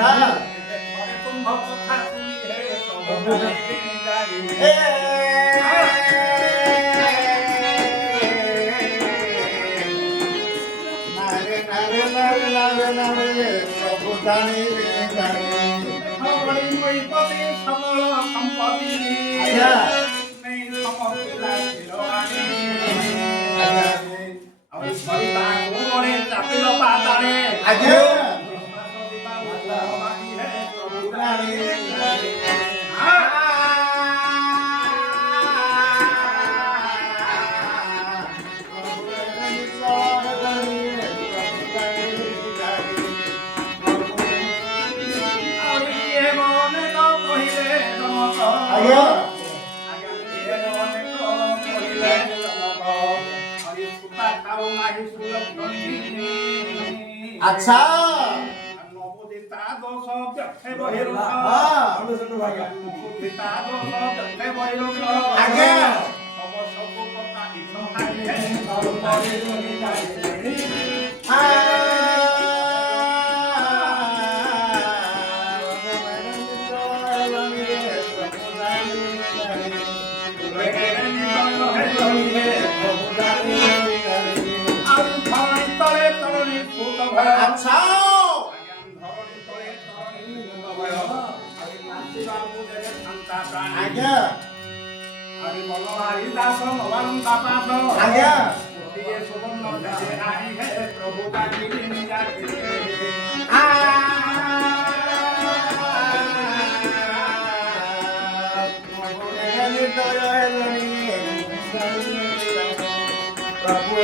আচ্ছা ঘরে কুম্ভ কথা শুনি হে প্রভু এ নারে নারে নারে নারে নারে প্রভু জানি জানি হরি মৈপতি সকল সম্পত্তি আচ্ছা নেই সমপিলা শিরোয়ানি আচ্ছা আমি সরিতা গোবরে চাপিল পাতারে আচ্ছা প্রভু জানি জানি আচ্ছা আচ্ছা আজ্ঞা हरि बोलो हरि दास भगवान बापा तो आज्ञा ये सुवर्ण दे आई है प्रभु का गिरी निजा आ प्रभु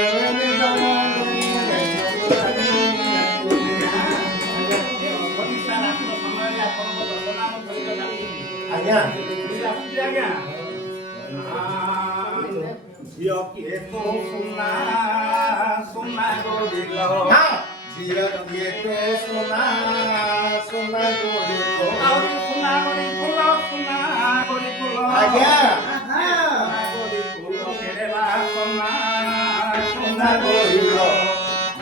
आज्ञा आज्ञा झियो के तो सुना सुना गोरिलो हाँ जिया ये तो सुना सुना गोरी को और सुना गोरी फुलो आज्ञा सुना गोरी फुलो केरेला सुना सुना गोरी को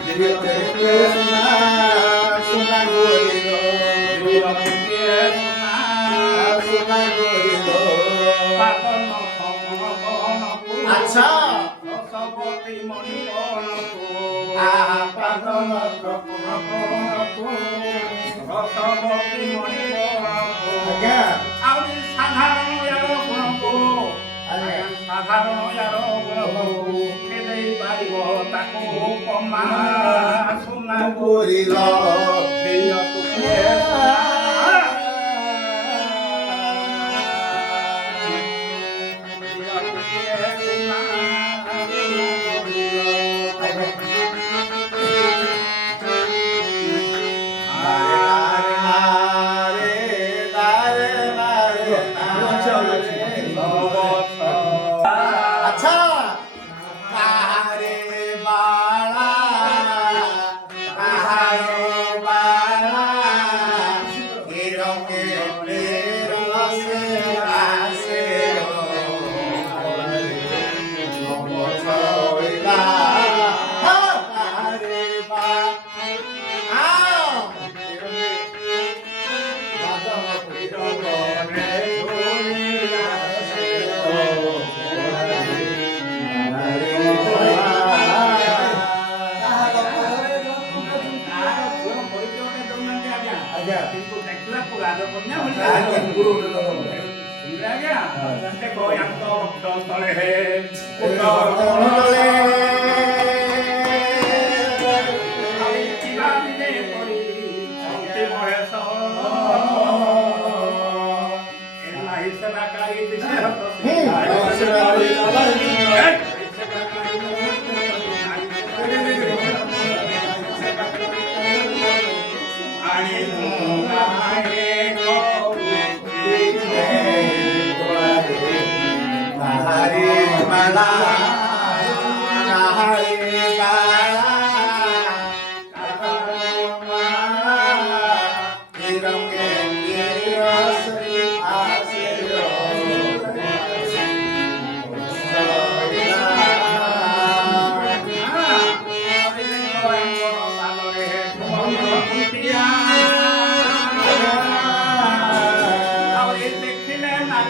जिया तो सुना सुना गोरी को झियो के सुना सुना गोरी को पातन खमन बहन अच्छा रसवती मणि बहन पादन रसवती मणि बहन आज्ञा आउरी साधारण यार गुणको साधारण यार गुणको केदै पारिब ताको उपमा सुना गोरी लो प्रिय तुके अच्छा कारे बाला कारो बाला हिरोंगे तेरो से आसे रो छोइला कारे बा आओ हिरोंगे बाजा हिरोंगे କିନ୍ତୁ ଦେଖିଲା ପୁରାଣ କନ୍ୟା ଭଳି ଆଜ୍ଞା ଦେଖ ୟାଙ୍କ ବକ୍ଷ ତଳେ ହେ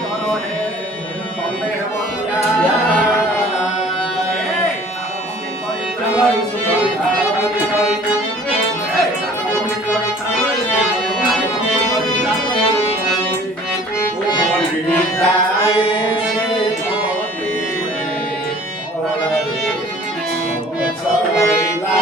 তরহে তবে বলিয়া এই তারহমি করি তারহমি করি তারহমি করি এই তারহমি করি তারহমি করি ও বলি যায় বলি ওরে সইলা